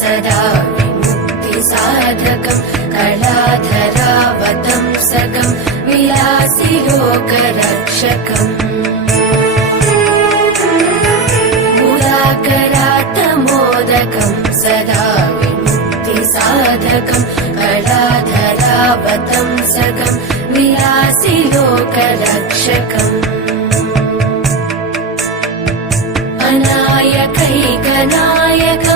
सदा विमुक्तिसाधकम् कलाधरावतंसकम् विलासि लोकरक्षकम् मुदाकरातमोदकम् सदा विमुक्तिसाधकम् कलाधरावतंसकम् विलासि लोकरक्षकम् अनायकैकनायकम्